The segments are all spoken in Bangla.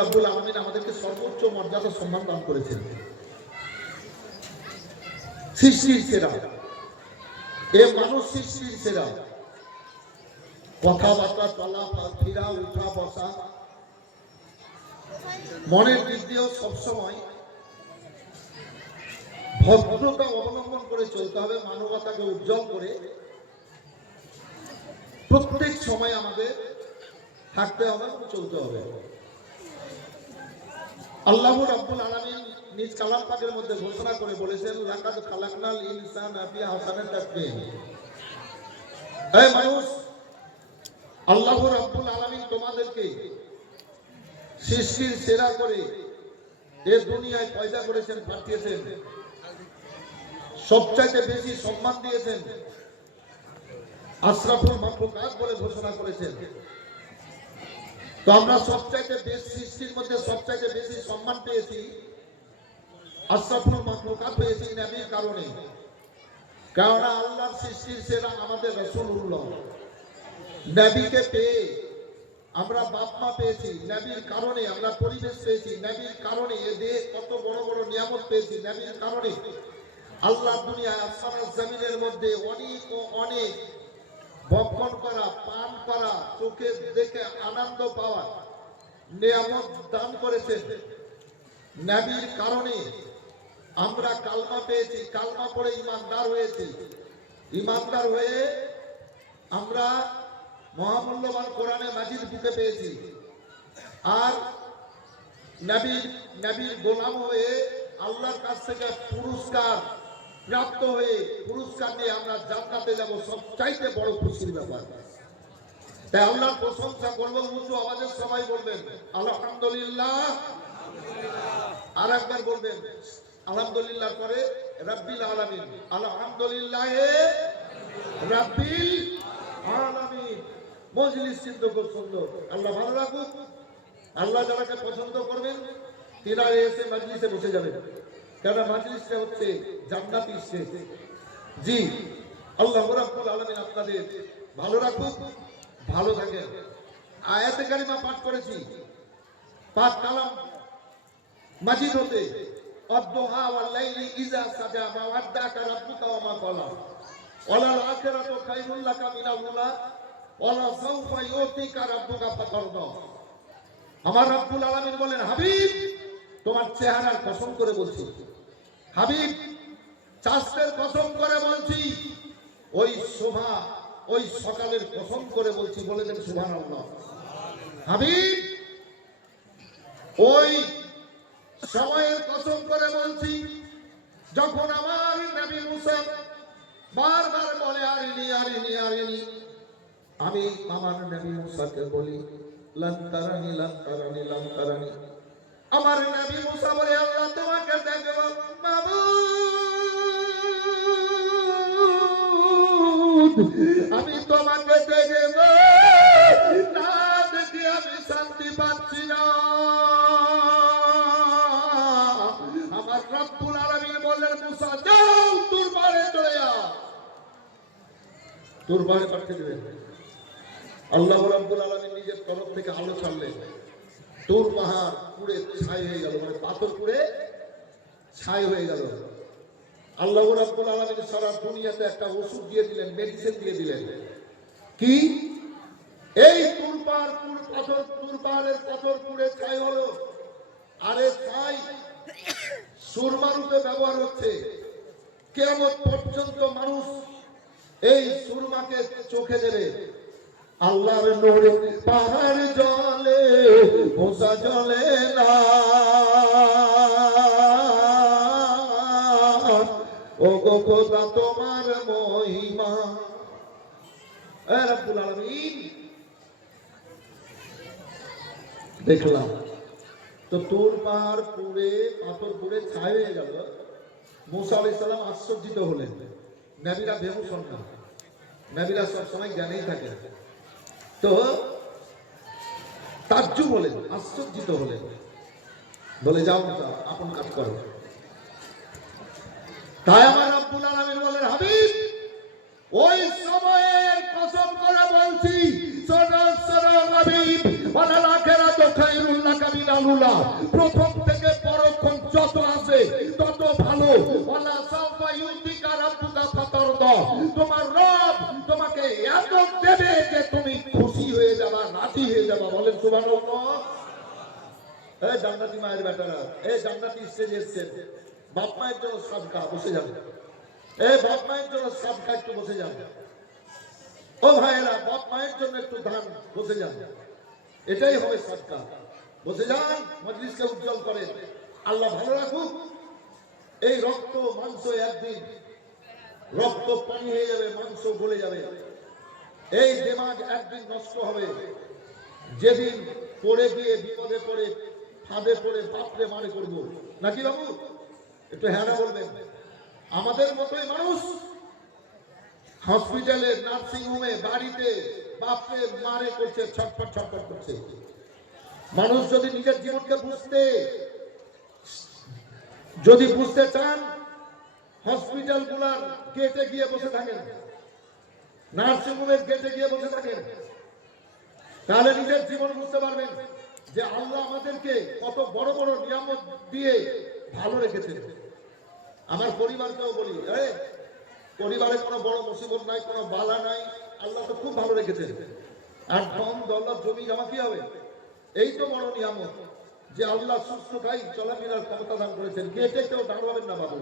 রব্বুল আলামিন আমাদেরকে সর্বোচ্চ মর্যাদা সম্মান দান করেছেন। সৃষ্টির সেরা, এ মানুষ সৃষ্টির সেরা। কথাবার্তা, চলা ফিরা, উঠা বসা, মনের দিক দিয়েও সবসময় ভদ্রতা অবলম্বন করে চলতে হবে, মানবতাকে উজ্জ্বল করে প্রত্যেক সময় আমাদের থাকতে হবে, চলতে হবে। আল্লাহ রাব্বুল আলামিন নিজ কালাম পাকের মধ্যে ঘোষণা করে বলেছেন, লাকাদ খালাকনাল ইনসানা ফি আহসানি তাকওয়িম। হে মানুষ, আল্লাহ রাব্বুল আলামিন তোমাদেরকে সৃষ্টির সেরা করে এই দুনিয়ায় পয়দা করেছেন, পাঠিয়েছেন, সবচাইতে বেশি সম্মান দিয়েছেন, আশরাফুল মাখলুকাত বলে ঘোষণা করেছেন। তো আমরা সবচাইতে বেশি সৃষ্টির মধ্যে সবচাইতে বেশি সম্মান পেয়েছি, আশরাফুল মাখলুকাত পেয়েছি নবীর কারণে। কেননা আল্লাহর সৃষ্টির সেরা আমাদের রাসূলুল্লাহ। নবীকে পেয়ে আমরা বাপ মা পেয়েছি, নবীর কারণে আমরা পরিবেশ পেয়েছি, নবীর কারণে এ দেশ কত বড় বড় নিয়ামত পেয়েছি, নবীর কারণে আল্লাহ দুনিয়ায় আসমানের জমিনের মধ্যে অনেক ও অনেক ভক্ষণ করা, পান করা, চোখে দেখে আনন্দ পাওয়া নিয়ামত দান করেছেন। নবীর কারণে আমরা কালমা পেয়েছি, কালমা পড়ে ইমানদার হয়েছি, ইমানদার হয়ে আমরা মহামূল্যবান কোরআনে মাজিদ বুকে পেয়েছি। আর নবীর গোলাম হয়ে আল্লাহর কাছ থেকে পুরস্কার প্রাপ্ত হয়ে পুরস্কার নিয়ে আমরা জান্নাতে যাব, সবচাইতে বড় খুশির ব্যাপার। তাই আল্লাহর প্রশংসা করবো, উঁচু আওয়াজের সবাই বলবেন আলহামদুলিল্লাহ। আর একবার বলবেন আলহামদুলিল্লাহ করে রাব্বিল আলামিন, আলহামদুলিল্লাহ রাব্বিল আলামিন। মজলিস কিন্তু খুব সুন্দর, আল্লাহ ভালো রাখুক। আল্লাহ যারাকে পছন্দ করবেন তিনা এসে মজলিসে বসে যাবেন, কারণ মজলিসটা হচ্ছে জান্নাতি স্টেজ। জি, আল্লাহ রাব্বুল আলামিন আপনাদের ভালো রাখুক, ভালো থাকেন। আয়াতে কারিমা পাঠ করেছি, পাক কালাম মাজিদ হতে, আদ-দুহা ওয়াল লাইলি ইযা সাজা মা ওয়াদ্দাকা রাব্বুকা ওয়া মা ক্বালা ওয়ালাল আখিরাতু খায়রুল লাকা মিনাল উলা ওয়ালা সাওফা ইউতিকা রাব্বুকা ফাতারদা। আমার রব্বুল আলামিন বলেন, হাবিব তোমার চেহারার কসম করে বলছি, হাবিব চাঁদের কসম করে বলছি, ওই শোভা ওই সকালের কসম করে বলছি, বলে দেন সুবহানাল্লাহ। হাবিব ওই সময়ের কসম করে বলছি যখন আমার নবী মুসা বারবার বলে আরিনি আরিনি আরিনি, আমি আমার নবী মুসাকে বলি লান তারানি লান তারানি লান তারানি। আমার নবী মুসা বলে আল্লাহ তোমাকে দেখব মাবুদ, আমি তোমাকে দেখব না, দেখি আমি শান্তি পাচ্ছি না। আমার রব্বুল আলামিন বললেন, মুসা যাও তোর বাড়ি চলে যাও, তোর বাড়ি পাঠিয়ে দেবেন। আল্লাহ রাব্বুল আলামিন নিজের তরফ থেকে আলো ছাড়লেন, তোর পাহাড় পুড়ে ছাই হয়ে গেল, মানে পাথর পুড়ে ছাই হয়ে গেল। আল্লাহ রাব্বুল আলামিন সারা দুনিয়াতে একটা ওষুধ দিয়ে দিলেন, মেডিসিন দিয়ে দিলেন। কি? এই তোর পাহাড়ের পাথর পুড়ে ছাই হলো, আরে ছাই সুরমা রূপে ব্যবহার হচ্ছে। কিয়ামত পর্যন্ত মানুষ এই সুরমাকে চোখে দেবে। আল্লাহর নূরে পাহাড় জ্বলে, মুসা জ্বলে না। ও গো খোদা তোমার মহিমা। এ রব্বুল আলামিন দেখলাম তো তোর পাহাড় পুড়ে পাথর পুড়ে ছাই হয়ে গেল। মুসা আলাইহিস সালাম আশ্চর্যিত হলেন। নবীরা বেহুশ না, নবীরা সবসময় জ্ঞানেই থাকে। তো তাজ্জুব হলেন, আশ্চর্যিত হলেন, বলে যাও মুসা আপন কাজ করো। তাই আমার রব্বুল আলামিন বলেন, হাবিব ওই সময়ের কসম করে বলছি, শোনো শোনো হাবিব, ওয়ালাল আখিরাতু খায়রুল লাকা মিনাল মিনালুলা, প্রথম থেকে পরক্ষণ যত আছে তত ভালো। ওয়ালা সাউফা ইউতিকা রাব্বুকা ফাতারদা, তোমার রব তোমাকে এত দেবে যে তুমি খুশি হয়ে যাবা, রাজি হয়ে যাবা। বলেন সুবহানাল্লাহ। এই জান্নাতি মায়ের বেটারা, এই জান্নাতি স্টেজে এসেছেন, বাপ মায়ের জন্য সাদকা, বসে যাবে। এই বাপ মায়ের জন্য সাদকা, একটু বসে যাবে। ও ভাইয়েরা, বাপ মায়ের জন্য একটু দান, বসে যান। এটাই হবে সাদকা। বসে যান, মজলিসকে উজ্জ্বল করেন। আল্লাহ ভালো রাখুক। এই রক্ত মাংস একদিন রক্ত পানি হয়ে যাবে, মাংস গলে যাবে। এই দিমাগ একদিন নষ্ট হবে, যেদিন পড়ে গিয়ে বিপদে পড়ে ফাঁদে পড়ে বাপরে মারে করবো নাকি বাবু? একটু হ্যাঁ না বলবেন। আমাদের মতোই মানুষ হসপিটালে, নার্সিং হোমে, বাড়িতে বাপরে মারে করছে, ছটফট ছটফট করছে। মানুষ যদি নিজের জীবনকে বুঝতে চান, হসপিটাল গুলার গেটে গিয়ে বসে থাকেন, নার্সিং হোমের গেটে গিয়ে বসে থাকেন, তাহলে নিজের জীবন বুঝতে পারবেন যে আল্লাহ আমাদেরকে কত বড় বড় নিয়ামত দিয়ে ভালো রেখেছেন। আমার পরিবারকেও বলি, পরিবারে কোনো বড় মুসিবত নাই, কোনো বালা নাই, আল্লাহ তো খুব ভালো রেখেছেন। আর ধন দৌলত জমি জমা কি হবে? এই তো বড় নিয়ামত যে আল্লাহ সুস্থতাই চলাফেরার ক্ষমতা দান করেছেন। গেটে কেউ দাঁড় হবেন না বাবু,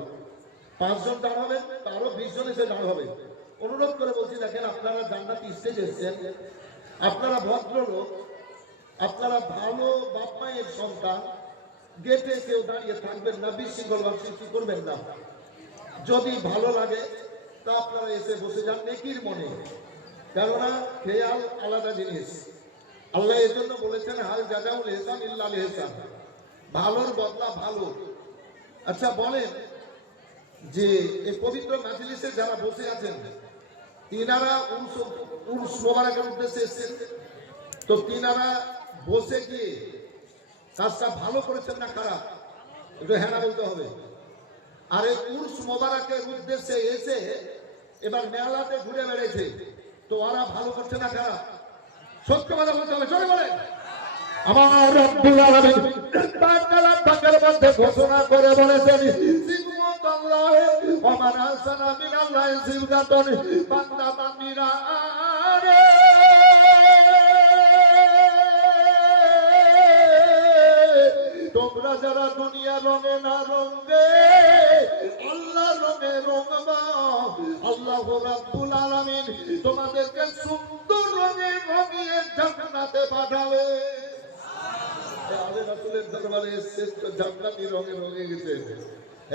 5 জন দাঁড় হবেন, আরো 20 জন এসে দাঁড় হবে। অনুরোধ করে বলছি, দেখেন আপনারা জান্নাতি স্টেজে এসেছেন, আপনারা ভদ্রলোক, আপনারা ভালো বাপ মায়ের সন্তান, গেটে কেউ দাঁড়িয়ে থাকবেন না, বিশৃঙ্খল সৃষ্টি করবেন না। যদি ভালো লাগে তা আপনারা এসে বসে যান নেকির মনে, কেননা খেয়াল আলাদা জিনিস। আল্লাহ এর জন্য বলেছেন, হাল জাযাউল ইহসান ইল্লাল ইহসান, ভালোর বদলা ভালো। আচ্ছা বলেন যে এই পবিত্র মাজলিসে যারা বসে আছেন, তিনারা উরস মোবারকের উদ্দেশ্যে এসেছেন, তো তিনারা বসে গিয়ে কাজটা ভালো করেছেন না খারাপ? একটু হ্যাঁ বলতে হবে। আর এই উরস মোবারকের উদ্দেশ্যে এসে এবার মেলাতে ঘুরে বেড়েছে, তো ওরা ভালো করছে না খারাপ? সত্য কথা বলতে হবে, চলে বলে। আমার রব্বুল আলামিন বাংলা বাংলার মধ্যে ঘোষণা করে বলেছেন, সিবহানাল্লাহ ওয়া মান আহসানা মিনাল্লাহি সিবগাতান, বান্দা বান্দীরা তোমরা যারা দুনিয়া রঙে না রঙে আল্লাহ রঙে রঙবা, আল্লাহ রাব্বুল আলামিন তোমাদেরকে সুন্দর রঙে রঙিয়ে জান্নাতে পাঠাবে। আল্লাহ রাসূলের দরবারে শ্রেষ্ঠ জান্নাতি রঙে রঙে গেছে।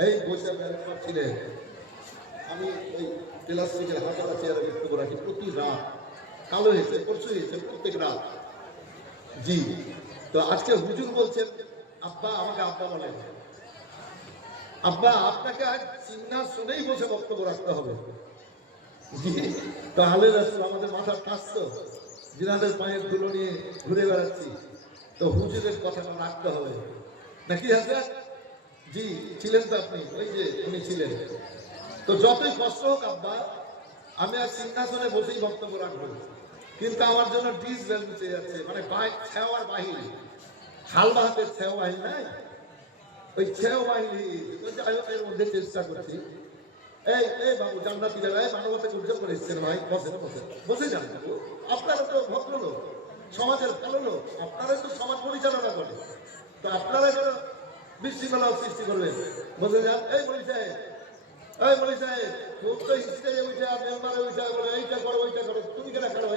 এই বসে ছিলেন, আমি ওই প্লাস্টিকের হাজারা চেয়ারে বক্তব্য রাখি প্রতি রাত, কালো হয়েছে, পরশু হয়েছে, প্রত্যেক রাত। জি, তো আজকে হুজুর বলছেন, আব্বা আমাকে আব্বা বলেন, আব্বা আপনাকে আজ সিংহাসনেই বসে বক্তব্য রাখতে হবে। জি, তাহলে আমাদের মাথার কাজ তো, যিনাদের পায়ের ধুলো নিয়ে ঘুরে বেড়াচ্ছি, তো হুজুরের কথাটা রাখতে হবে নাকি? হাজার জি ছিলেন তো আপনি, ওই যে উনি ছিলেন। তো যতই কষ্ট হোক আব্বা, আমি আর সিংহাসনে বসেই বক্তব্য রাখবো, কিন্তু আমার জন্য ডিস ভ্যালু চেয়ে যাচ্ছে, মানে ছেওয়ার বাহিনী, হাল বাহাতের ছেও বাহিনী নাই, ওই ছেও বাহিনী এর মধ্যে চেষ্টা করছি। এই বাবু জান্নাতি বেলায় মানবতাকে উজ্জ্বল করে এসেছেন ভাই, বসেন বসেন, বসে যান। আপনারা তো ভদ্রলোক, সমাজের ভালো লোক, আপনারা তো সমাজ পরিচালনা করে, তো আপনারা যেন বিশৃঙ্খলা সৃষ্টি করবেন, বসে যান। এই বলি সাহেব, এই বলি সাহেব, খুব তো স্টেজে উঠে আর মেম্বারে উঠে বলে এইটা করো ওইটা করো, তুমি কেন খেলো?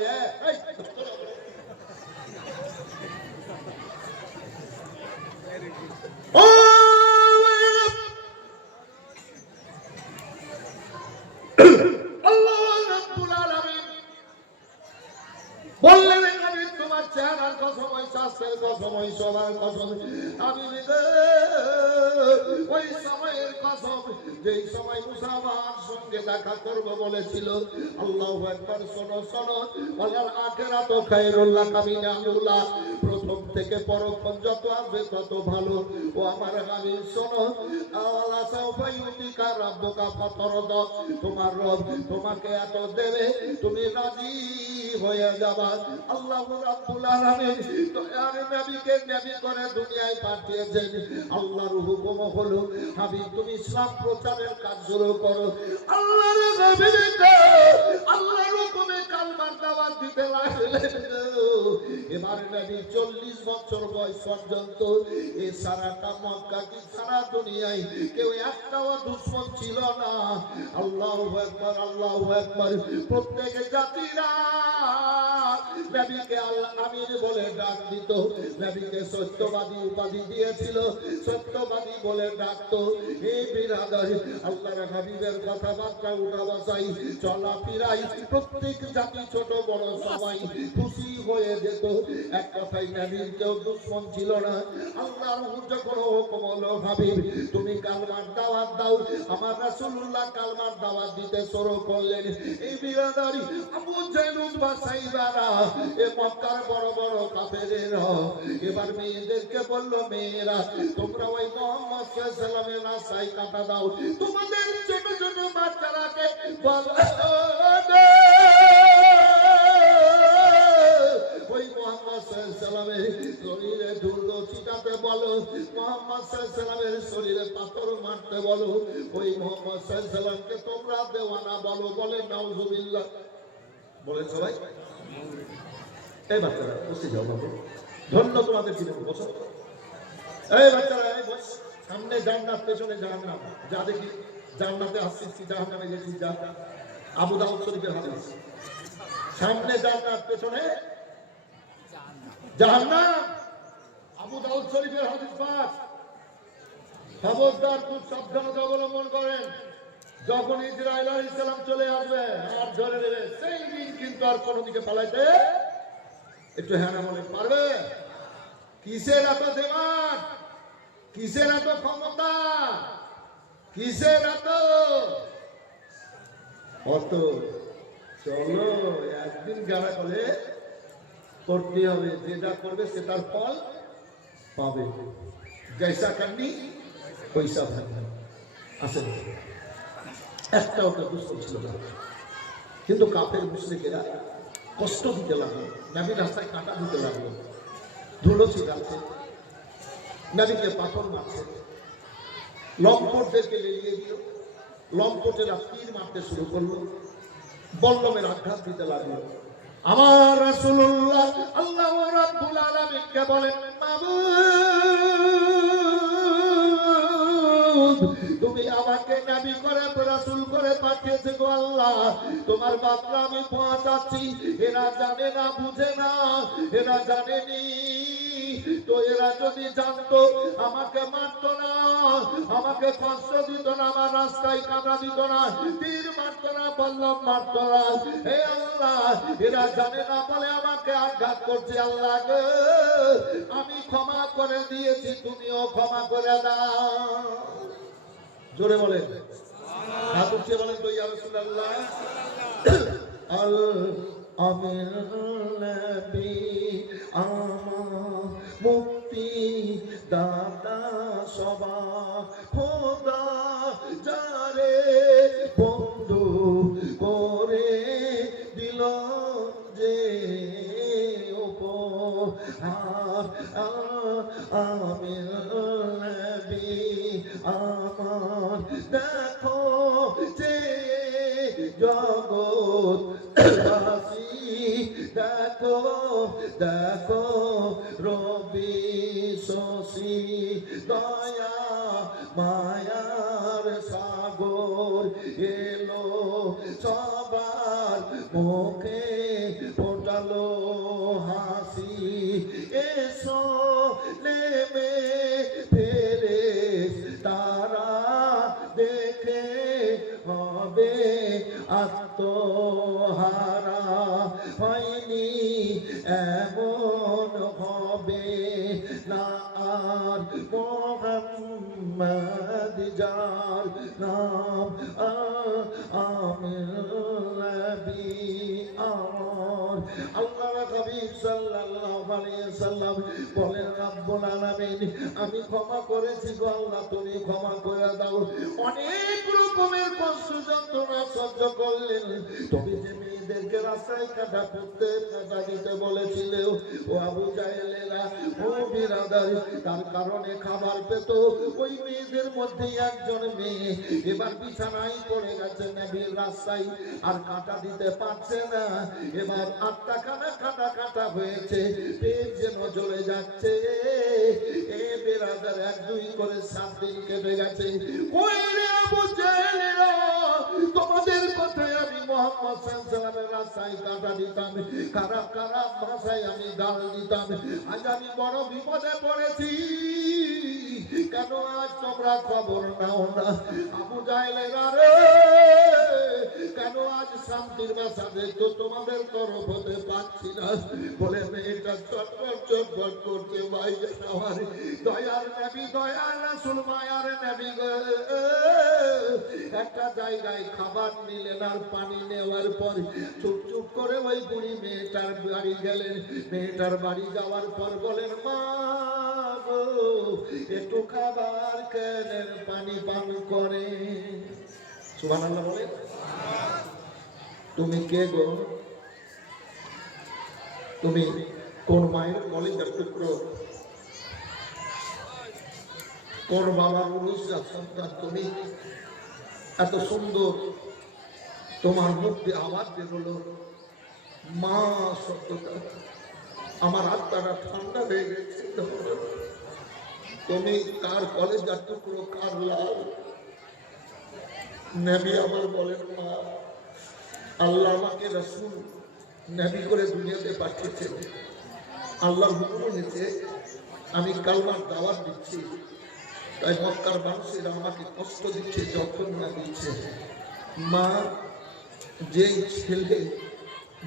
বললেন আমি তোমার চেহারার কসম, ওই স্বাস্থ্যের কসম, ওই সবার কসম, আমি ওই সময়ের কসম যেই সময় মুসা আমার সঙ্গে দেখা করবো বলেছিল। আল্লাহু আকবার, শোনো শোনো, ওয়ালাল আখিরাতু খায়রুল লাকা মিন আউলা, প্রথম থেকে পরক্ষণ যত আসবে তত ভালো। ও আমার হাবিব শোনো, আল্লাহ সাউফা ইউতিকা রাব্বুকা ফাতারদা, তোমার রব তোমাকে এত দেবে তুমি রাজি হয়ে যাবা। আল্লাহ রাব্বুল আলামিন তো আর নবীকে নবী করে করে দুনিয়ায় পাঠিয়েছেন। আল্লাহর হুকুম হলো, হাবিব তুমি ইসলাম প্রচারের কাজ শুরু করো। আল্লাহর নবীকে আল্লাহর হুকুমে কালমার দাওয়াত দিতে লাগলেন। এবার নবী 40 বছর বয়স পর্যন্ত এই সারাটা মক্কা কি সারা দুনিয়ায় কেউ একটাও দুশমন ছিল না। আল্লাহু আকবার, আল্লাহু আকবার। প্রত্যেক জাতিরা নবীকে আল আমির বলে ডাক দিত, নবীকে সত্যবাদী উপাধি দিয়েছিল, সত্যবাদী বলে ডাকতো। এই বিরাদর আল্লাহর হাবিবের কথাবার্তা উঠা বসাই চলাফেরাই প্রত্যেক জাতি ছোট বড় সবাই খুশি হয়ে যেত। এক কথায় নবীর কেউ দুশমন ছিল না। আল্লাহর যখন হুকুম হলো, হাবিব তুমি কালমার দাওয়াত দাও, আমার রাসূলুল্লাহ কালমার দাওয়াত দিতে শুরু করলেন। এই বিরাদর আবু জাহল উতবা সাইবারা এ মক্কার বড় বড় কাফেরেরা এবার মেয়েদেরকে বলল, মেয়েরা তোমরা ওই মুহাম্মদ সাল্লাল্লাহু আলাইহি ওয়াসাল্লামের রাস্তায় কাটা দাও, তোমাদের ছোট ছোট বাচ্চারাকে বলো ওই মুহাম্মদ সাল্লাল্লাহু আলাইহি ওয়াসাল্লামের শরীরে দুর্গ ছিটাতে বলো, মুহাম্মদ সাল্লাল্লাহু আলাইহি ওয়াসাল্লামের শরীরে পাথর মারতে বলো, ওই মুহাম্মদ সাল্লাল্লাহু আলাইহি ওয়াসাল্লামকে তোমরা দেওয়ানা বলো। বলে নাউজুবিল্লাহ। বলেন সবাই। এই বাচ্চারা বসে যাও বাবু, ধন্য তোমাদের জীবন। বসো এই বাচ্চারা, এই বস। সামনে জান্নাত, পেছনে জাহান্নাম। যা দেখি জান্নাতে আসছিস কি জাহান্নামে গেছিস, যা। আবু দাউদ শরীফের হাদিস। সামনে জান্নাত, পেছনে জাহান্নাম। আবু দাউদ শরীফের হাদিস পাঠ। খবরদার, খুব সাবধানতা অবলম্বন করেন। যখন ইসরাঈল আলাইহিস সালাম চলে আসবে আর ধরে নেবে, সেই দিন কিন্তু আর কোনো দিকে পালাইতে একটু হ্যাঁ না বলে পারবে? কিসের এত দেমান, কিসের এত ক্ষমতা, কিসের এত অত? চলো একদিন যারা করে করতে হবে, যেটা করবে সেটার ফল পাবে। জৈসা করনি পয়সা ভাবনা। আসেন, একটা ওটা দুষ্ট ছিল না, কিন্তু কাফের মুশরিকেরা কষ্ট দিতে লাগলো, নবীর রাস্তায় কাঁটা দিতে লাগলো, ধুলো ছিটাচ্ছে, নবীকে পাথর মারছে, লম্পটদেরকে লেলিয়ে দিল, লম্পটেরা তীর মারতে শুরু করলো, বল্লমের আঘাত দিতে লাগলো। আমার রাসূলুল্লাহ আল্লাহ রাব্বুল আলামিনকে বলেন, মাবুদ তুমি আমাকে নবী করে রাসূল করে পাঠিয়েছে গো আল্লাহ, তোমার বার্তা আমি পৌঁছাচ্ছি। এরা জানে না, বুঝে না, এরা জানেনি তো। এরা যদি জানতো আমাকে মারতো না, আমাকে কষ্ট দিত না, আমার রাস্তায় কাঁটা দিত না, তীর মারতো না, বল্লম মারতো না। হে আল্লাহ, এরা জানে না বলে আমাকে আঘাত করছে। আল্লাহ গো, আমি ক্ষমা করে দিয়েছি, তুমিও ক্ষমা করে দাও। জোরে বলেন, হাত উঠিয়ে বলেন তো, ইয়া রাসূলুল্লাহ। আল আমির নবী আমার মুক্তি দাতা সবা খোদা যারে বন্ধু করে দিল যে উপহার। আমির নবী আমার দেখো যে জগৎ বাসী, দেখো দেখো রবি শশী, দয়া মায়ার সাগর এলো সবার মুখে, ফোটালো হাসি। এসো নেমে ফেরেশতারা দেখে হবে আত্মহারা, হয়নি এমন হবে না আর। মুহাম্মদ যার নাম আমির নবী আমার। আল্লাহর হাবিব সাল্লাল্লাহু আলাইহি ওয়াসাল্লাম বলেন, রব্বুল আলামিন আমি ক্ষমা করেছি গো আল্লাহ, তুমি ক্ষমা করে দাও। অনেক রকমের কষ্ট যন্ত্রণা সহ্য করলেন, তবে যে মেয়েদেরকে মেয়েদেরকে রাস্তায় কাঁটা পড়তে কাঁটা দিতে বলেছিল ও আবু জাহেলেরা, ও বিরাদার, তার কারণে খাবার পেত। ওই মেয়েদের মধ্যে একজন মেয়ে এবার বিছানায় পড়ে গেছে নবীর রাস্তায়, আর কাঁটা দিতে পারছে না। এবার 8টা কাঁটা কাঁটা হয়েছে, পেট যেন জ্বলে যাচ্ছে। এ বিরাদার, 1-2 করে 7 দিন কেটে গেছে। ওই রে আবু জাহেলেরা, তোমাদের কথায় আমি মুহাম্মদ সাল্লাল্লাহু আলাইহি ওয়াসাল্লামের রাস্তায় কাঁটা দিতাম, খারাপ খারাপ ভাষায় আমি গাল দিতাম। আজ আমি বড় বিপদে পড়েছি, কেন আজ তোমরা খবর নাও না? আবু জাহেলেরা রে, কেন আজ শান্তির বাসা দেখতো তোমাদের তরফ হতে পাচ্ছি না? বলে মেয়েটা চটপট চটপট করছে। ভাই আমার দয়ার নবী, দয়ার রাসূল, মায়ার নবী গো, একটা জায়গায় খাবার নিলেন আর পানি নেওয়ার পর চুপ চুপ করে ওই বুড়ি মেয়েটার বাড়ি গেলেন। মেয়েটার বাড়ি যাওয়ার পর বলেন, মা গো, একটু খাবার কেনেন, পানি পান করে। সুবহানাল্লাহ বলে। তুমি কে গো? তুমি কোন মায়ের কলিজার টুকরো? কোন বাবার উরুসজাত সন্তান তুমি? এত সুন্দর তোমার মুখ দিয়ে আওয়াজ বেরোলো মা শব্দটা, আমার আত্মাটা ঠান্ডা হয়ে গেছে। তুমি কার কলেজার টুকরো, কার লাল? নবী আমার বলেন, মা, আল্লাহ আমাকে রাসূল নবী করে দুনিয়াতে পাঠিয়েছে। আল্লাহর হুকুম হয়েছে আমি কালমার দাওয়াত দিচ্ছি, তাই মক্কার মানুষেরা আমাকে কষ্ট দিচ্ছে, যন্ত্রণা দিচ্ছে। মা, যেই ছেলে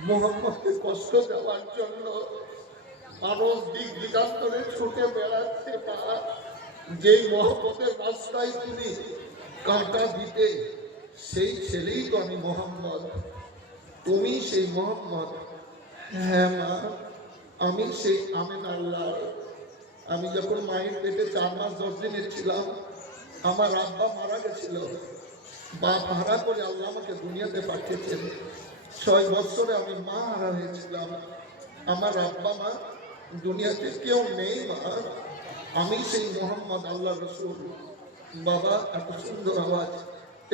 মুহাম্মদকে কষ্ট দেওয়ার জন্য মানুষ দিক দিগান্তরে ছুটে বেড়াচ্ছে, মা, যেই মুহাম্মদের রাস্তায় তুমি কাঁটা দিতে, সেই ছেলেই তো আমি মুহাম্মদ। তুমি সেই মুহাম্মদ? হ্যাঁ মা, আমি সেই আমিনাল্লাহ। আমি যখন মায়ের পেটে 4 মাস 10 দিনের ছিলাম, আমার আব্বা মারা গেছিল। বাপ হারা করে আল্লাহ আমাকে দুনিয়াতে পাঠিয়েছেন। 6 বছরে আমি মা হারা হয়েছিলাম। আমার আব্বা মা দুনিয়াতে কেউ নেই মা। আমি সেই মোহাম্মদ আল্লাহ রসুল। বাবা, এত সুন্দর আওয়াজ,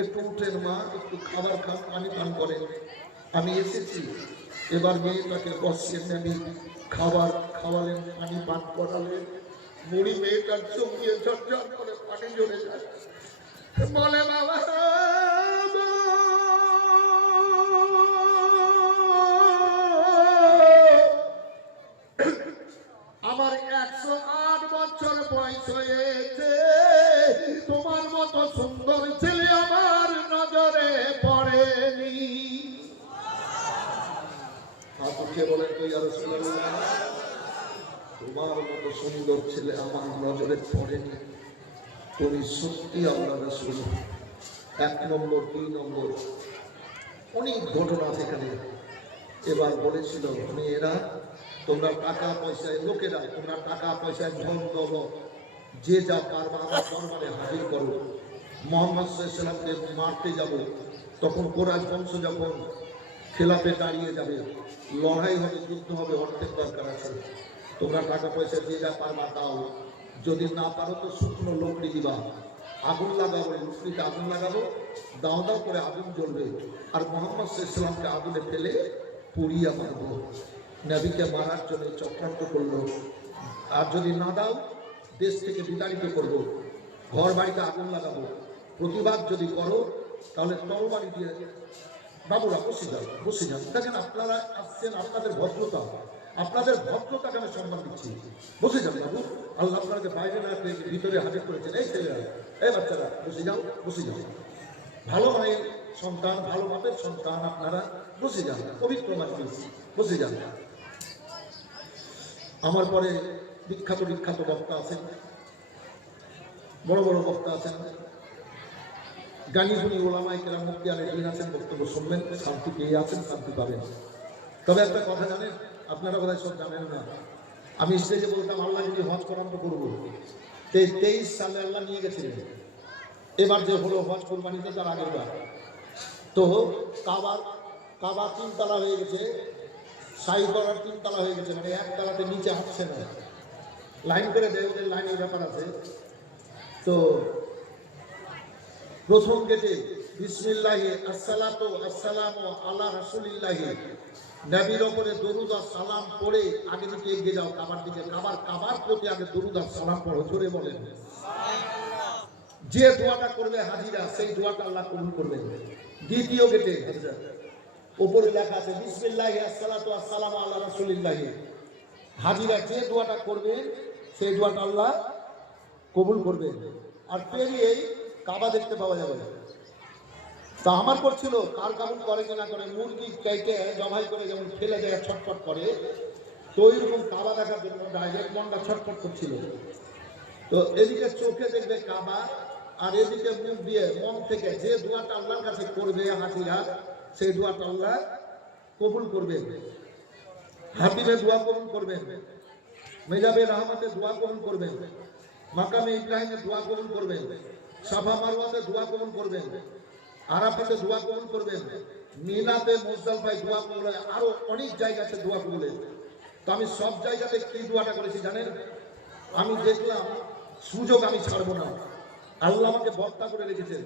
একটু উঠেন মা, একটু খাবার খান, পানি পান করেন। আমি এসেছি। এবার মেয়েটাকে বসিয়ে নেবি, খাবার খাওয়ালেন, পানি পান করালেন। বুড়ি মেয়েটার চোখ দিয়ে ঝরঝর করে পানি ঝরে যায়। বলে, বাবা, আমার 108 বছর বয়স হয়েছে, তোমার মতো সুন্দর ছেলে আমার নজরে পড়েনি। আপনি বলেন তো, ইয়া রাসূলুল্লাহ, তোমার মতো সুন্দর ছেলে আমার নজরে পড়েনি। তুমি সত্যি আল্লাহ রাসূল। 1 নম্বর, 2 নম্বর, অনেক ঘটনা সেখানে। এবার বলেছিল, মেয়েরা, তোমরা টাকা পয়সায়, লোকেরা, তোমরা টাকা পয়সায় ধন দৌলত যে যা পারবা আমার দরবারে হাজির করো। মুহাম্মদ সাল্লাল্লাহু আলাইহি ওয়াসাল্লামকে মারতে যাব, তখন কুরাইশ বংশ যখন খেলাফে দাঁড়িয়ে যাবে, লড়াই হবে, যুদ্ধ হবে, অর্থের দরকার আছে। তোমরা টাকা পয়সা যে যা পারবা দাও। যদি না পারো তো শুকনো লকড়ি দিবা, আগুন লাগাবো, লুকড়িতে আগুন লাগাবো, দাও দাও করে আগুন জ্বলবে, আর মুহাম্মদ সাল্লাল্লাহু আলাইহি ওয়াসাল্লামকে আগুনে ফেলে পুড়িয়ে মারবো। নবীকে মারার জন্য চক্রান্ত করলো। আর যদি না দাও, দেশ থেকে বিতাড়িত করবো, ঘর বাড়িতে আগুন লাগাবো। প্রতিবাদ যদি করো তাহলে তরবারি দিয়ে, বাবুরা বসে যান, বসে যান। দেখেন আপনারা আসছেন, আপনাদের ভদ্রতা, আপনাদের ভদ্রতাকে আমি সম্মান দিচ্ছি। বসে যান বাবু, আল্লাহ আপনাকে বাইরে না পেয়ে ভিতরে হাজির করেছেন। এই ছেলেরা, এই বাচ্চারা, বসে যাও, বসে যাও। ভালো মায়ের সন্তান, ভালো বাপের সন্তান, আপনারা বসে যান, পবিত্র মাজলিস, বসে যান। আমার পরে বিখ্যাত বিখ্যাত বক্তা আছেন, বড় বড় বক্তা আছেন, জ্ঞানী গুণী ওলামায়ে কেরাম, মুফতি আলেম আছেন, বক্তব্য শুনবেন, শান্তি পেয়ে আছেন, শান্তি পাবেন। তবে একটা কথা জানেন, আপনারা বোধহয় সব জানেন না, আমি স্টেজে বলতাম আল্লাহ যদি হজ করান তো করবো। 23 সালে আল্লাহ নিয়ে গেছিলেন। এবার যে হলো হজ কোরবানিতে তার আগের বার, তো কাবা 3 তলা হয়ে গেছে, সাই করার 3 তলা হয়ে গেছে, মানে 1 তলাতে নিচে আসছে না, লাইন করে দেয়, ওদের লাইনের ব্যাপার আছে। তো প্রথম গেটে বিসমিল্লাহি আসসালাতু আসসালামু আলা রাসূলিল্লাহি, নবীর উপরে দরুদ আর সালাম পড়ে আগে দিকে এগিয়ে যাও কাবার দিকে। কাবার প্রতি আগে দরুদ আর সালাম পড়ো, জোরে বলেন সুবহানাল্লাহ। যে দোয়াটা করবে হাজিরা, সেই দোয়াটা আল্লাহ কবুল করবেন। দ্বিতীয় গেটে উপরে লেখা আছে বিসমিল্লাহি আসসালাতু আসসালামু আলা রাসূলিল্লাহি, হাজিরা যে দোয়াটা করবে সেই দোয়াটা আল্লাহ কবুল করবেন। আর পেরিয়েই কাবা দেখতে পাওয়া যাবে। তা আমার করছিল, কার কাবুল করে কিনা করে, মুরগি কেটে জবাই করে যেমন ফেলে দেয় ছটফট করে, তো ওইরকম কাবা দেখার জন্য ডাইরেক্ট মনটা ছটফট করছিল। তো এদিকে চোখে দেখবে কাবা, আর এদিকে মুখ দিয়ে মন থেকে যে দোয়াটা আল্লাহর কাছে করবে হাজিরা, সেই দোয়াটা আল্লাহ কবুল করবেন। হাতিমে দোয়া কবুল করবেন, মেজাবে রহমতে দোয়া কবুল করবেন, মাকামে ইব্রাহিমে দোয়া কবুল করবেন, সাফা মারওয়াতে দোয়া কবুল করবেন, আরাফাতে দোয়া কবুল করবেন, মিনাতে মুজদালিফায় দোয়া কবুল, আরো অনেক জায়গা আছে দোয়া কবুলের। তো আমি সব জায়গাতে কি দোয়াটা করেছি জানেন? আমি দেখলাম সুযোগ আমি ছাড়বো না। আল্লাহ আমাকে বক্তা করে রেখেছেন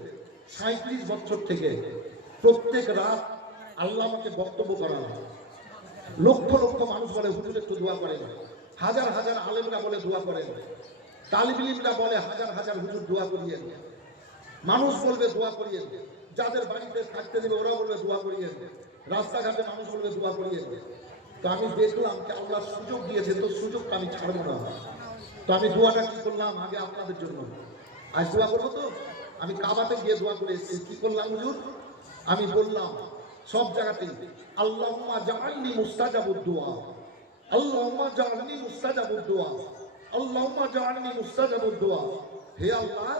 37 বছর থেকে, প্রত্যেক রাত আল্লাহ আমাকে বক্তব্য করান। লক্ষ লক্ষ মানুষ বলে হুজুর একটু দোয়া করেন, হাজার হাজার আলেমরা বলে দোয়া করেন, তালিব ইলমরা বলে হাজার হাজার হুজুর দোয়া করিয়েন, মানুষ বলবে দোয়া করিয়েন, যাদের বাড়িতে থাকতে দেবে ওরা বলবে দোয়া করিয়েন, রাস্তাঘাটে মানুষ বলবে দোয়া করিয়েন। তো আমি দেখলাম যে আল্লাহ সুযোগ দিয়েছে, তো সুযোগটা আমি ছাড়বো না। তো আমি দোয়াটা কি করলাম, আগে আপনাদের জন্য আজ দোয়া করবো। তো আমি কাবাতে গিয়ে দোয়া করে এসেছি, কি করলাম হুজুর? আমি বললাম সব জায়গাতেই আল্লাহুম্মা জাআলনি মুস্তাজাবুদ দুআ, আল্লাহুম্মা জাআলনি মুস্তাজাবুদ দুআ, আল্লাহুম্মা জাআলনি মুস্তাজাবুদ দুআ। হে আল্লাহ,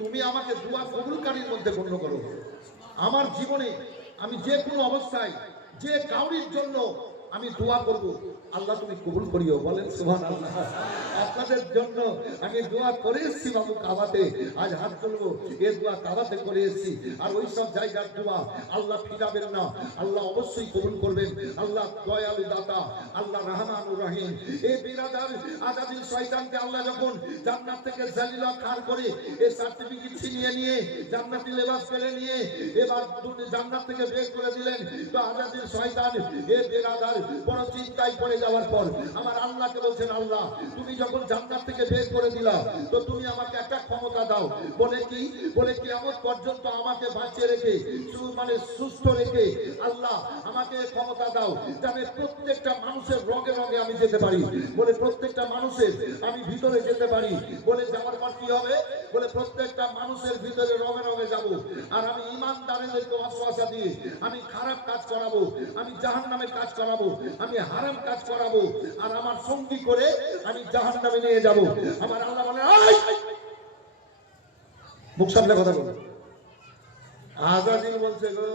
তুমি আমাকে দোয়া কবুলকারীর মধ্যে গণ্য করো। আমার জীবনে আমি যে কোনো অবস্থায় যে কাউরির জন্য আমি দোয়া করব, আল্লাহ তুমি কবুল করিও, বলেন সুবহানাল্লাহ। আপনাদের জন্য আমি দোয়া করে এসেছি বাবু কাবাতে, আজ হাত তুলবো, এই দোয়া কাবাতে করে এসেছি। আর ওই সব জায়গার দোয়া আল্লাহ ফিরাবেন না, আল্লাহ অবশ্যই কবুল করবেন। আল্লাহ দয়ালু দাতা, আল্লাহ রহমানুর রহিম। এই বিরাদার আজাদিল শয়তানকে আল্লাহ যখন জান্নাত থেকে জালিলা খার করে এই সার্টিফিকেট ছিনিয়ে নিয়ে জান্নাতি লেবাস পেরে নিয়ে এবার জান্নাত থেকে বের করে দিলেন, তো আজাদিল শয়তান এই বিরাদার বড় চিন্তায় পড়ে যাওয়ার পর আমার আল্লাহকে বলছেন, আল্লাহ তুমি যখন জান্নাত থেকে বের করে দিলা, তো তুমি আমাকে একটা ক্ষমতা দাও। বলে কি? বলে কিয়ামত পর্যন্ত আমাকে বাঁচিয়ে রেখে, মানে সুস্থ রেখে আল্লাহ আমাকে ক্ষমতা দাও, যাতে প্রত্যেকটা মানুষের রগে রগে আমি যেতে পারি। বলে প্রত্যেকটা মানুষের আমি ভিতরে যেতে পারি। বলে যাওয়ার পর কি হবে? বলে প্রত্যেকটা মানুষের ভিতরে রগে রগে যাব। আর আমি ইমানদারদেরকে ওয়াসওয়াসা দিয়ে আমি খারাপ কাজ করাবো, আমি জাহান্নামের কাজ করাবো, আমি হারাম কাজ করাবো, আর আমার সঙ্গী করে আমি জাহান্নামে নিয়ে যাব। আমার আল্লাহ বলে, মুখ সামনে কথা বলো। আজাদিল বলছে গো,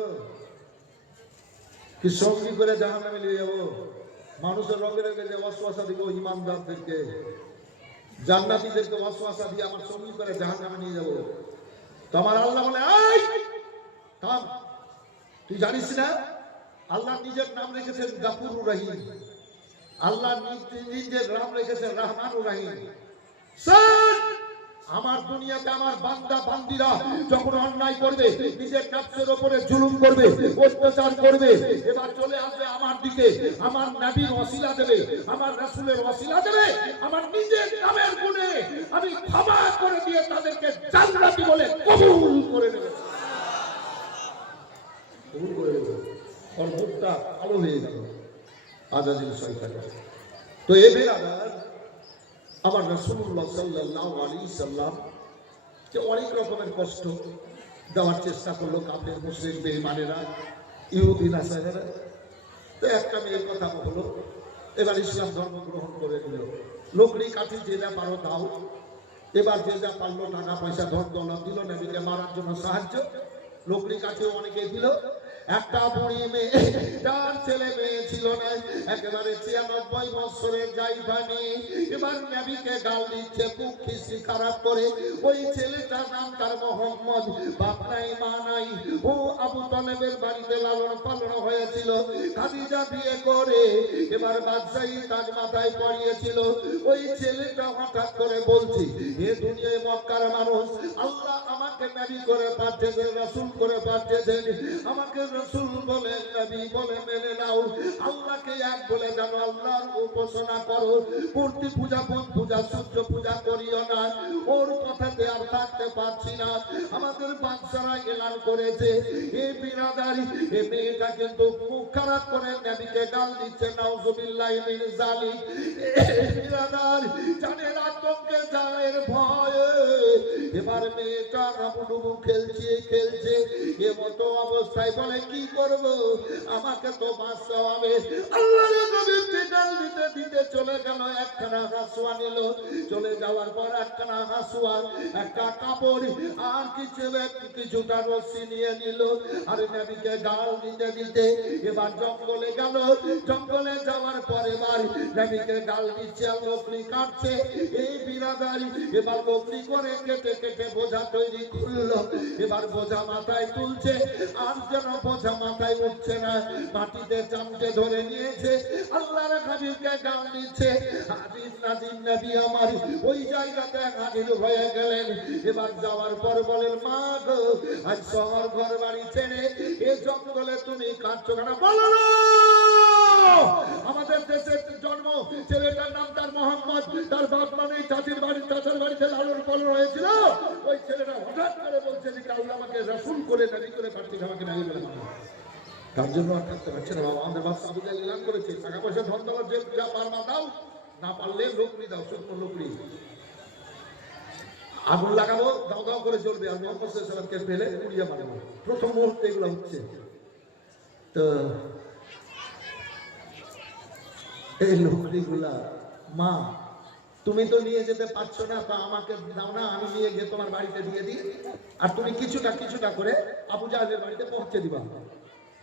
কি সঙ্গী করে জাহান্নামে নিয়ে যাবো? মানুষের রঙে রঙে যে ওয়াসওয়াসা দিব ইমানদারদেরকে, জান্নাতীদেরকে ওয়াসওয়াসা দিয়ে আমার সঙ্গী করে জাহান্নামে নিয়ে যাব। তো আমার আল্লাহ বলে, থাম, তুই জানিস না আল্লাহ নিজের নাম রেখেছেন গাফুরুর রহিম, আল্লাহ নিজের নাম রেখেছেন রহমানুর রহিম। আমার দুনিয়াতে আমার বান্দা বান্দিরা যখন অন্যায় করবে, নিজের নফসের উপরে জুলুম করবে, অত্যাচার করবে, এবার চলে আসবে আমার দিকে, আমার নবীর ওসিলা দেবে, আমার রাসূলের ওসিলা দেবে, আমার নিজের নামের গুণে আমি ক্ষমা করে দিয়ে তাদেরকে জান্নাতি বলে কবুল করে নেবে, কবুল করে নেবে। ওর মুখটা আলো হয়ে গেল আজাদিল শয়তান। তো এবার আমার রাসূলুল্লাহ সাল্লাল্লাহু আলাইহি সাল্লাম যে অনেক রকমের কষ্ট দেওয়ার চেষ্টা করলো কাফের মুশরিক বেঈমানেরা, ইহুদি নাসারারা। তো একটা মেয়ের কথা হলো, এবার ইসলাম ধর্ম গ্রহণ করে নিল। লোকরি কাঠি যে যা পারো দাও, এবার যে যা পারলো টাকা পয়সা ধন দৌলত দিল, নবীকে মারার জন্য সাহায্য। লোকরি কাঠিও অনেকে দিল, একটা বুড়ি মেয়ে, তার ছেলে মেয়ে ছিল না, একেবারে 96 বছরের জাইফানি। এবার নবীকে গাল দিচ্ছে খুব খিস্তি খারাপ করে। ওই ছেলেটার নাম তার মোহাম্মদ, বাপ নাই মা নাই। ও আবু তালেবের বাড়িতে লালন পালন হয়েছিল। খাদিজা বিয়ে করে এবার বাদশাহী তাজ মাথায় পরিয়েছিল। ওই ছেলেটা হঠাৎ করে বলছি, এ দুনিয়ায় মক্কার মানুষ, আল্লাহ আমাকে নবী করে পাঠিয়েছেন, রাসূল করে পাঠিয়েছেন, আমাকে রাসূল বলে নবী বলে মেনে নাও, আল্লাহকে এক বলে জানো, আল্লাহর উপাসনা করো, মূর্তি পূজা বন পূজা সূর্য পূজা করিও না। ওর কথাতে আর থাকতে পারছি না। আমাদের বাদশারা এলান করেছে, এই বিরাদারি এ মেয়েটা কিন্তু মুখ খারাপ করে নবীকে গাল দিচ্ছে, নাউজুবিল্লাহি মিন যালিক। বিরাদার জানের আতঙ্কে জানের ভয়ে এবার মেয়েটা হাবুডুবু খেলছে খেলছে, এমতো অবস্থায় বলে কি করব, আমাকে তো বাঁচতে হবে। আল্লাহর নবীকে গাল দিতে দিতে চলে গেল, একখানা হাসুয়া নিল, চলে যাওয়ার পর একখানা হাসুয়া, একটা কাপড় আর কিছুটা রশ্মি নিয়ে নিল, আর নবীকে গাল দিতে দিতে এবার জঙ্গলে গেল। জঙ্গলে যাওয়ার পর এবার নবীকে গাল দিচ্ছে আর লোকলি কাটছে। এই বিরাদারি এবার লোকলি করে কেটে কেটে বোঝা তৈরি করলো। এবার বোঝা মাথায় তুলছে, আর যেন বোঝা মাথায় উঠছে না, মাটিতে চামটে ধরে নিয়েছে। আল্লাহর হাবিবকে গাল দিচ্ছে। হাজির নাজির নবী আমার ওই জায়গাতে হাজির হয়ে গেলেন। এবার যাওয়ার পর বলেন, মা গো, আজ শহর ঘর বাড়ি ছেড়ে এই জঙ্গলে তুমি কাটছো কেন? বলো না, আমাদের দেশে জন্ম, ছেলেটার নাম তার মোহাম্মদ, তার বাপ মানে চাচির বাড়িতে লালন পালন হয়েছিল। ওই ছেলেটা হঠাৎ করে বলছে যে আল্লাহ আমাকে রাসূল করে নবী করে পাঠিয়েছে, আমাকে নবী বলে মানো। তার জন্য আর থাকতে পারছে না। বাবা আমাদের বাপ আবু জাহেল এলান করেছে, টাকা পয়সা ধন দৌলত যে যা পারবা দাও, না পারলে লোকরি দাও, শুকনো লোকরি। আগুন লাগাবো, দাও দাও করে চলবে, আর মোহাম্মদ সাল্লাল্লাহু আলাইহি ওয়াসাল্লামকে ফেলে পুড়িয়ে মারবো। প্রথম মুহূর্তে এগুলো হচ্ছে। তো এই লোকরিগুলা, মা তুমি তো নিয়ে যেতে পারছো না, তা আমাকে দাও না, আমি নিয়ে গিয়ে তোমার বাড়িতে দিয়ে দিই, আর তুমি কিছুটা করে আবু জাহেলের বাড়িতে পৌঁছে দিবা।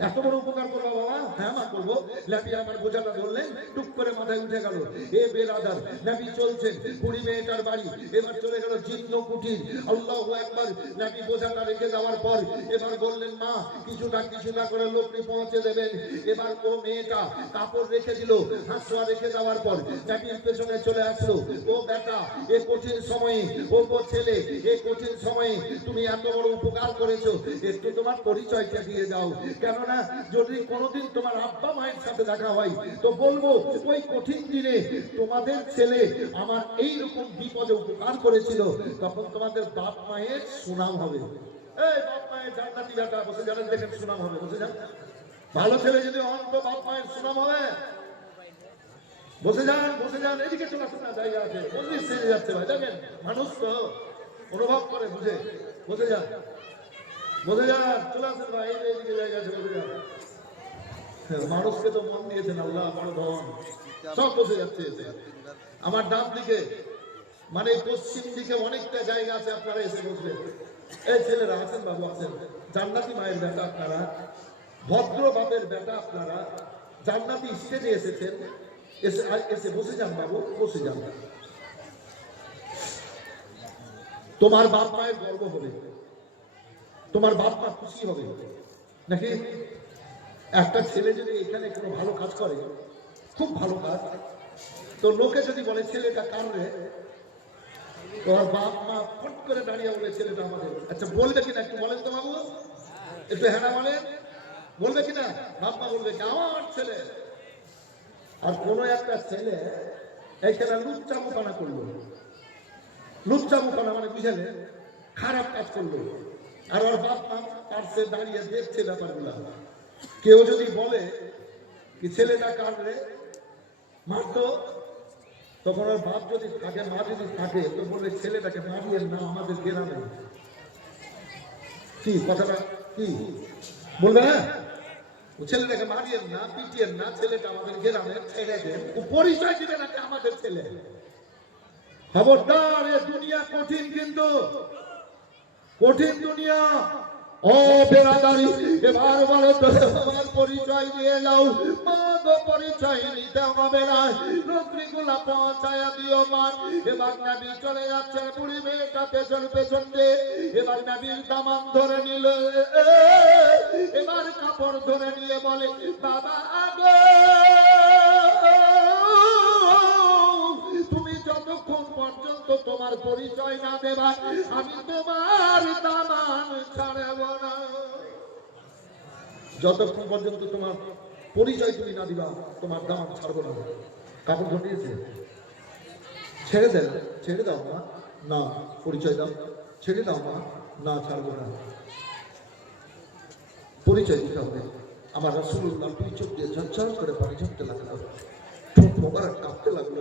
এত বড় উপকার করবো বাবা? হ্যাঁ মা করবো। নবী আমার বোঝাটা ধরলেন, টুক করে মাথায় উঠে গেল। এ বেরাদার, নবী চলছেন, বুড়ি মেয়েটার বাড়ি, এবার চলে গেল জীর্ণ কুটির। আল্লাহু আকবার। নবী বোঝাটা রেখে যাওয়ার পর এবার বললেন, মা কিছুটা করে লোকটি পৌঁছে দেবেন। এবার ও মেয়েটা কাপড় রেখে দিল, হাসুয়া রেখে যাওয়ার পর নবীর পেছনে চলে আসলো। ও বেটা, এ কঠিন সময়ে, ও ছেলে, এই কঠিন সময়ে তুমি এত বড় উপকার করেছো, একটু তোমার পরিচয়টা দিয়ে যাও। কেননা যদি কোনোদিন তোমার আব্বা মায়ের সাথে দেখা হয় তো বলবো, ওই কঠিন দিনে তোমাদের ছেলে আমার এই রকম বিপদে উপকার করেছিল, তখন তোমাদের বাপ মায়ের সুনাম হবে। এই বাপ মায়ের জান্নাতি বেটা, বসে যাবেন, দেখেন সুনাম হবে, বসে যান। ভালো ছেলে যদি হন তো বাপ মায়ের সুনাম হবে। বসে যান, এদিকে চলে আসুন না, জায়গা আছে, মন্দির ছেড়ে যাচ্ছে ভাই, দেখেন মানুষ তো অনুভব করে, বুঝে। বসে যান, চলে আসেন ভাই, এইদিকে জায়গা আছে, বসে যান। মানুষকে তো মন দিয়েছেন আল্লাহ, বড় ধন, সব বসে যাচ্ছে। আমার ডান দিকে মানে পশ্চিম দিকে অনেকটা জায়গা আছে, আপনারা এসে বসবেন। এই ছেলেরা আছেন, বাবু আছেন, জান্নাতি মায়ের বেটা আপনারা, ভদ্র বাপের বেটা আপনারা, জান্নাতি স্টেজে এসেছেন, এসে বসে যান বাবু, বসে যান। তোমার বাপ মায়ের গর্ব হবে, তোমার বাপ মা খুশি হবে নাকি? একটা ছেলে যদি এখানে কোনো ভালো কাজ করে, খুব ভালো কাজ, তো লোকে যদি বলে ছেলেটা কারণে, তোমার বাপ মা ফট করে দাঁড়িয়ে বলে ছেলেটা আমাদের। আচ্ছা বলবে কিনা একটু বলেন তো বাবু, একটু হ্যাঁ বলেন, বলবে কিনা? বাপ মা বলবে কি আমার ছেলে। আর কোনো একটা ছেলে এখানে লুচ্চামুখানা করলো, লুচ্চামুখানা মানে বুঝলে খারাপ কাজ করলো, আর ওর বাপ মা পাশে দাঁড়িয়ে দেখছে ব্যাপারগুলো। কেউ যদি বলে কি ছেলেটা কাঁদলে মারতো, তখন ওর বাপ যদি থাকে, মা যদি থাকে, তো বলবে ছেলেটাকে মারিয়ে না, আমাদের গ্রামে। কি কথাটা কি বলবে? না, ছেলেটাকে মারিয়েন না, পিটিয়েন না, ছেলেটা আমাদের গ্রামে, ছেড়ে দেন, পরিচয় দিবে না আমাদের ছেলে। খবরদার, এ দুনিয়া কঠিন, কিন্তু কঠিন দুনিয়া। ও বেরাদারি, এবার বলো তো আমার পরিচয় দিয়ে নাও। মা গো পরিচয় নিতে হবে না, রুগীগুলা পৌঁছায়া দিও মা। এবার নবী চলে যাচ্ছেন, বুড়ি মেয়েটা পেছন পেছন দিয়ে এবার নবীর দামান ধরে নিল। এবার কাপড় ধরে নিয়ে বলে, বাবা আগো, তুমি যতক্ষণ পর্যন্ত তোমার পরিচয় না দেবা আমি তোমার দামান ছাড়ব না। যতক্ষণ পর্যন্ত তোমার পরিচয় তুমি না দিবা তোমার দামান ছাড়বো না। কাপড় ধরিয়েছে, ছেড়ে দেন, ছেড়ে দাও মা, না পরিচয় দাও, ছেড়ে দাও মা, না ছাড়বো না। পরিচয় দিতে হবে। আমার রাসূলুল্লাহ দুই চোখ দিয়ে ঝরঝর করে পানি ঝরতে লাগলো, ঠোঁট মোবারক কাঁপতে লাগলো।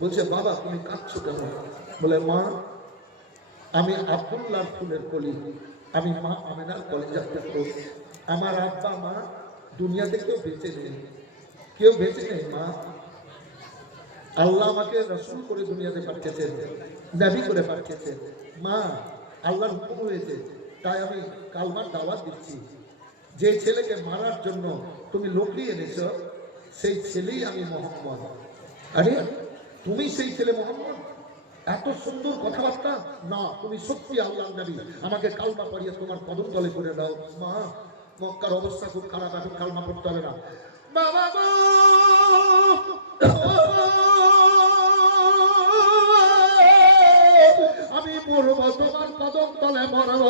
বলছে, বাবা তুমি কাঁদছো কেন? বলে, মা আমি আব্দুল্লাহর ফুলের কলি, আমি মা আমেনার কলেজার টুকরো। আমার আব্বা মা দুনিয়াতে কেউ বেঁচে নেই, কেউ বেঁচে নেই মা। আল্লাহ আমাকে রাসূল করে দুনিয়াতে পাঠিয়েছেন, নবী করে পাঠিয়েছেন। মা আল্লাহর হুকুম হয়েছে, তাই আমি কালমার দাওয়াত দিচ্ছি। যে ছেলেকে মারার জন্য তুমি লোকলি এনেছ, সেই ছেলেই আমি মোহাম্মদ। আরে তুমি সেই ছেলে মোহাম্মদ? এত সুন্দর কথাবার্তা। না, তুমি সত্যি আল্লাহর নবী, আমাকে কালমা পড়িয়ে তোমার কদম তলে করে দাও। মা মক্কার অবস্থা খুব খারাপ, এখন কালমা পড়তে হবে না। বাবা গো, আমি মরব, তোমার কদম তলে মরব,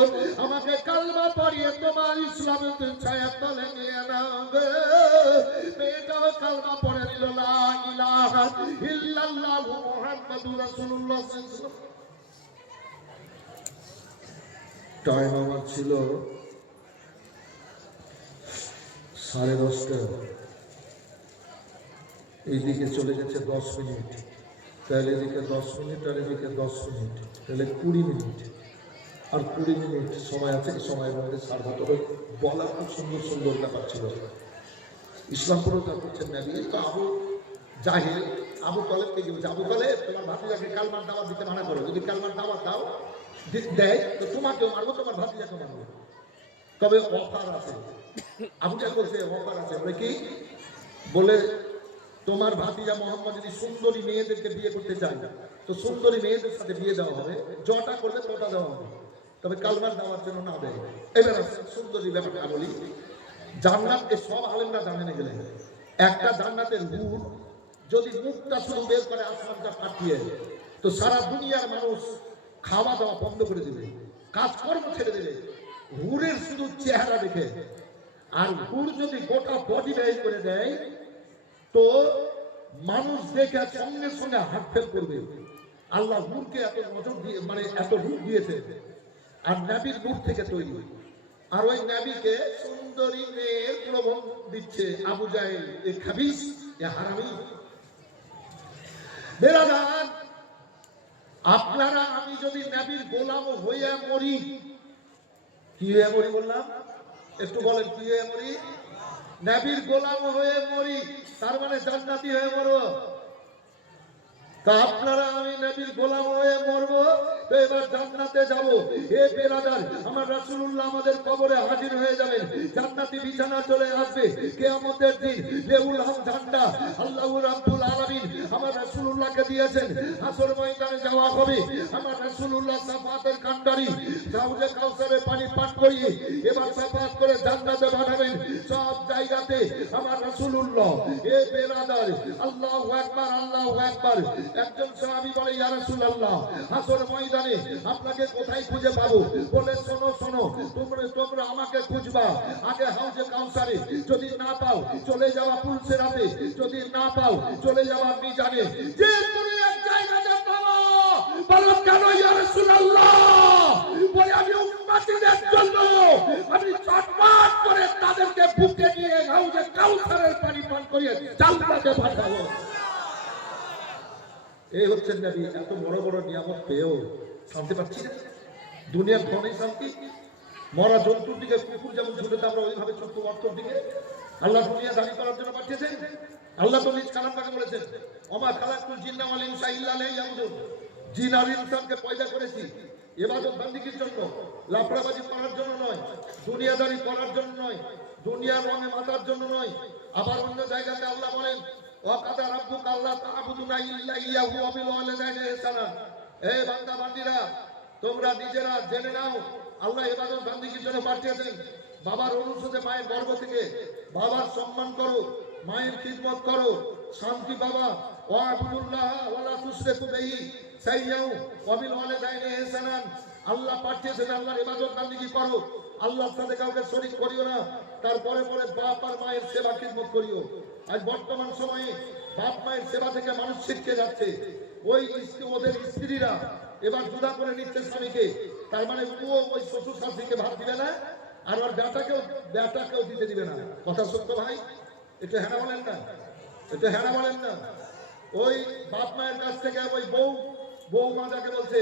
আমাকে কালমা পড়িয়ে তোমার ইসলামের ছায়ার তলে নিয়ে নাও। মেয়েটাও কালমা পড়ে নিল, লা ইলাহা ইল্লাল্লাহু মুহাম্মাদুর রাসূলুল্লাহ। টাইম আমার ছিল 10:30, এইদিকে চলে গেছে 10 মিনিট, তাহলে এদিকে 10 মিনিট আর এদিকে 10 মিনিট, তাহলে 20 মিনিট। আর 20 মিনিট সময় আছে, এই সময়ের মধ্যে সারবা। তবে বলার খুব সুন্দর সুন্দর ব্যাপার ছিল। ইসলাম প্রচার করছেন নবী। তো আবু জাহেল আবু তলেব থেকে বলছে, আবু তলেব তোমার ভাতিজাকে কালমার দাওয়াত দিতে মানা করো, যদি কালমার দাওয়াত দাও দেয় তো তোমাকেও মারবো, তোমার ভাতিজাকে মারবো, তবে অফার আছে। আবু জাহেল বলছে অফার আছে। বলে কি? বলে তোমার ভাতিজা মোহাম্মদ যদি সুন্দরী মেয়েদেরকে বিয়ে করতে চায় তো সুন্দরী মেয়েদের সাথে বিয়ে দেওয়া হবে, যটা করবে তটা দেওয়া হবে, তবে কালমার দেওয়ার জন্য না দেয়। এবার সুন্দরী ব্যাপারটা বলি। জান্নাত সব আলেমরা জানেন গেলে, একটা জান্নাতের হুর যদি মুখটা শুরু বের করে আসমানটা ফাটিয়ে, তো সারা দুনিয়ার মানুষ খাওয়া দাওয়া বন্ধ করে দেবে, কাজকর্ম ছেড়ে দেবে হুরের শুধু চেহারা দেখে। আর হুর যদি গোটা বডি বের করে দেয় তো মানুষ দেখে সঙ্গে সঙ্গে হাত ফেল করবে। আল্লাহ হুরকে এত নজর দিয়ে, মানে এত রূপ দিয়েছে, আর নবীর নূর থেকে তৈরি। আর ওই নবীকে সুন্দরী মেয়ের প্রলোভন দিচ্ছে আবু জাহেল, এ খাবিস, এ হারামি। বেরাদার, আপনারা আমি যদি নবীর গোলাম হইয়া মরি, কি হয়ে মরি বললাম? একটু বলেন কি হয়ে মরি? নবীর গোলাম হয়ে মরি, তার মানে জান্নাতি হয়ে মরব। তা আপনারা আমি নবীর গোলাম হয়ে মরবো, তো এবার জান্নাতে যাব। এ বেরাদার, আমার রাসূলুল্লাহ আমাদের কবরে হাজির হয়ে যাবেন, জান্নাতি বিছানা চলে আসবে। কিয়ামতের দিন লেউল হাম ঝান্ডা আল্লাহ রাব্বুল আলামিন আমার রাসূলুল্লাহকে দিয়েছেন। হাসর ময়দানে যাওয়া হবে, আমার রাসূলুল্লাহ শাফাতের কান্ডারি হাউজে কাউসারে পানি পান করিয়ে এবার শাফাত করে জান্নাতে পাঠাবেন। সব জায়গাতে আমার রাসূলুল্লাহ। এ বেরাদার, আল্লাহু আকবার, আল্লাহু আকবার। একজন সাহাবী বলে, ইয়া রাসূলুল্লাহ, হাসর ময়দানে আপনাকে কোথায় খুঁজে পাবো? বলে, শোনো শোনো, তোমরা আমাকে খুঁজবা আগে হাউজে কাউসারে, যদি না পাও চলে যাওয়া পুলসেরাতে, যদি না পাও চলে যাওয়া মিজানে, যে কোনো এক জায়গাতে পাবো। বলো কেন ইয়া রাসূলুল্লাহ? বলে, আমি উম্মতের জন্য আমি চটপট করে তাদেরকে বুকে নিয়ে হাউজে কাউসারের পানি পান করিয়ে জান্নাতে পাঠাবো। এই হচ্ছে নবী। এত বড় বড় নিয়ামত পেয়েও শান্তি পাচ্ছি না। দুনিয়ার ধনেই শান্তি। মরা জন্তুর দিকে কুকুর যেমন ছুটে, আমরা ওইভাবে ছোট্ট অর্থর দিকে। আল্লাহ দুনিয়া দাবি করার জন্য পাঠিয়েছেন। আল্লাহ তো নিজ কালাম পাকে বলেছেন, ওমা খালাকুল জিন্না ওয়াল ইনসা ইল্লা লিয়াবুদুন, জিন আর ইনসানকে পয়দা করেছি ইবাদত বান্দিগির জন্য, লাফড়াবাজি করার জন্য নয়, দুনিয়াদারি করার জন্য নয়, দুনিয়ার রঙে মাতার জন্য নয়। আবার অন্য জায়গাতে আল্লাহ বলেন ওয়াকাদা রাব্বুকা আল্লা তা'বুদুনা ইল্লা ইয়াহু ওয়া বিল ওয়ালিদাইনি ইহসানা। এই বান্দা বান্দীরা, তোমরা নিজেরা জেনে নাও আল্লাহ ইবাদত বান্দিগির জন্য পাঠিয়েছেন। বাবার অনুরোধে মায়ের গর্ভ থেকে বাবার সম্মান করো, মায়ের খিদমত করো, শান্তি বাবা ওয়াবুদুল্লাহ ওয়ালা তুশরিকু বিহি শাইয়্যান ওয়া বিল ওয়ালিদাইনি ইহসানান। আল্লাহ পাঠিয়েছেন আল্লাহর ইবাদত বান্দিগি করো, আল্লাহর সাথে কাউকে শরীক করিও না। তারপরে পরে বাপ আর মায়ের সেবা খিদমত করিও। আজ বর্তমান সময়ে বাপ মায়ের সেবা থেকে মানুষ শিখতে যাচ্ছে। ওই ওদের স্ত্রীরা এবার জুদা করে নিচ্ছে স্বামীকে, তার মানে ও ওই শ্বশুর শাশুড়িকে ভাত দিবে না, আর ওর বেটাকেও দিতে দিবে না। কথা সত্য ভাই? একটু হ্যাঁ বলেন না, একটু হ্যাঁ বলেন না। ওই বাপ মায়ের কাছ থেকে ওই বৌমা যাকে বলছে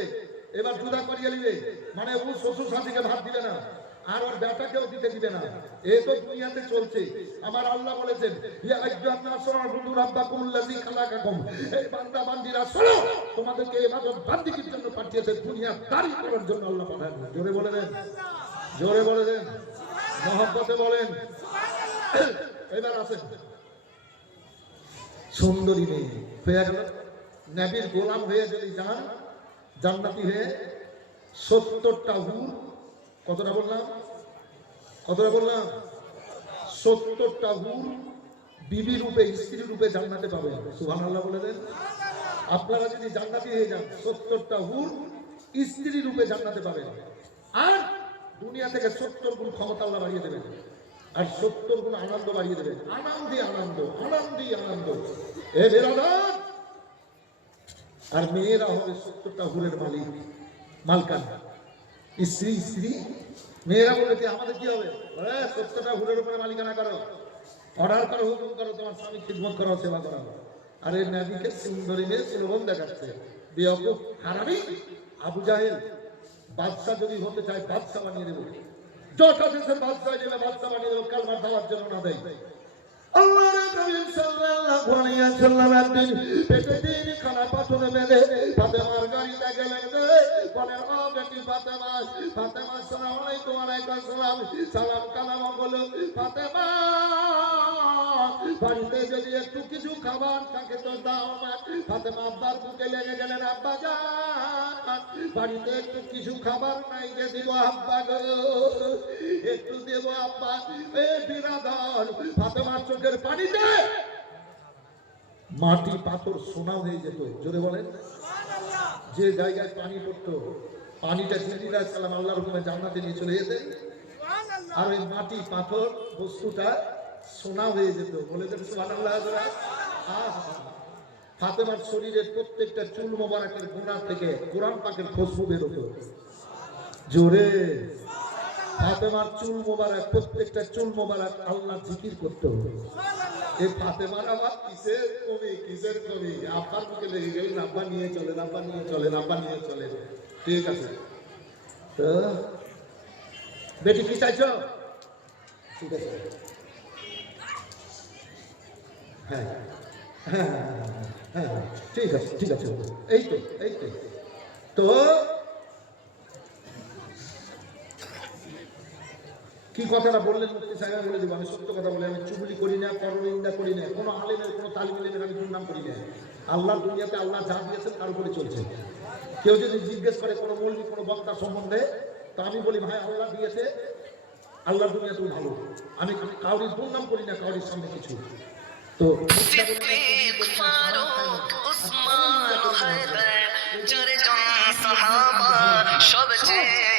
এবার জুদা করিয়ে নিবে, মানে ও শ্বশুর শাশুড়িকে ভাত দিবে না আর ওর বেটাকেও দিতে দিবে না। এই তো দুনিয়াতে চলছে। আমার আল্লাহ বলেছেন ইয়া আইয়ুহান নাসু উবুদু রাব্বাকুমুল্লাযী খালাকাকুম। এই বান্দা বান্দীরা শোনো, তোমাদেরকে ইবাদত বান্দিগির জন্য পাঠিয়েছে, দুনিয়াদারি করার জন্য আল্লাহ পাঠায়নি। জোরে বলে দেন, জোরে বলে দেন, মহব্বতে বলেন সুবহানাল্লাহ। এবার আসেন, সুন্দরী মেয়ে হয়ে গেল, নবীর গোলাম হয়ে যদি যান জান্নাতি হয়ে 70টা হুর, কতটা বললাম? কতটা বললাম? 70টা হুর বিবি রূপে, স্ত্রী রূপে জান্নাতে পাবেন। সুবহানাল্লাহ বলে দেন। আপনারা যদি জান্নাতি হয়ে যান 70টা হুর স্ত্রী রূপে জান্নাতে পাবেন। আর দুনিয়া থেকে 70 গুণ ক্ষমতা আল্লাহ বাড়িয়ে দেবেন, আর 70 গুণ আনন্দ বাড়িয়ে দেবেন। আনন্দই আনন্দ, আনন্দই আনন্দ। এ বেরাদার, আর মেয়েরা হবে 70টা হুরের মালকান। স্ত্রী মেয়েরা বলে কি আমাদের কি হবে? 70টা হুরের উপরে মালিকানা করো, অর্ডার করো, হুকুম করো, তোমার স্বামী খিদমত করো, সেবা করো। আর এই নবীকে সুন্দরী মেয়ে সুলভন দেখাচ্ছে। বেয়াকুব হারামি আবু জাহেল বাদশাহ যদি হতে চায় বাদশাহ বানিয়ে দেবো, যটা দেশের বাদশাহ নেবে বাদশাহ বানিয়ে দেবো, কালমার দেওয়ার জন্য না দেয়। আল্লাহর নবী সাল্লাল্লাহু আলাইহি ওয়াসাল্লাম একদিন পেটে দিন খানা পাথরে বেঁধে ফাতেমার গাড়িতে গেলেন। বলেন ও বেটি ফাতেমা, ফাতেমা আসসালামু আলাইকুম। ওয়ালাইকুম আসসালাম। সালাম কালাম বলো। ফাতেমা, বাড়িতে যদি একটু কিছু খাবার থাকে তো দাও না। ফাতেমা আব্বার বুকে লেগে গেলেন, আব্বা যান বাড়িতে একটু কিছু খাবার নাই যে দিব আব্বা গো, একটু দেব আব্বা। এ বিরাদর, ফাতেমার চোখের পানিতে মাটি পাথর সোনা হয়ে যেত। জোরে বলেন। যে জায়গায় পানি পড়তো, পানিটা জিবরিল আলাইহিস সালাম আল্লাহর হুকুমে জান্নাতে নিয়ে চলে যেতেন, আর ওই মাটি পাথর বস্তুটা সোনা হয়ে যেত। বলে দেন সুবহানাল্লাহ। ফাতেমার শরীরের প্রত্যেকটা চুল মোবারকের গোড়া থেকে কোরআন পাকের খুশবু বের হতো। জোরে। ফাতেমার চুল মোবারক, প্রত্যেকটা চুল মোবারক আল্লাহ জিকির করতে হবে। এই ফাতেমার আবার কিসের কবি আব্বার মুখে লেগে গেলেন, আব্বা নিয়ে চলেন, আব্বা নিয়ে চলেন, আব্বা নিয়ে চলেন। ঠিক আছে তো বেটি কি চাইছো? ঠিক আছে, হ্যাঁ হ্যাঁ হ্যাঁ ঠিক আছে, ঠিক আছে, এই তো তো কি কথাটা বললেন মুফতি সাহেব বলে দিব। আমি সত্য কথা বলি, আমি চুগলি করি না, পরনিন্দা করি না, কোনো আলেমের কোনো তালিম ইলমের আমি দুর্নাম করি না। আল্লাহ দুনিয়াতে আল্লাহ যা দিয়েছেন তার উপরে চলছে। কেউ যদি জিজ্ঞেস করে কোনো মৌলবি কোনো বক্তা সম্বন্ধে, তো আমি বলি ভাই আল্লাহ দিয়েছে, আল্লাহ দুনিয়াতেও ভালো। আমি কাউরির দুর্নাম করি না, কাউরির সামনে কিছু। তো সবচেয়ে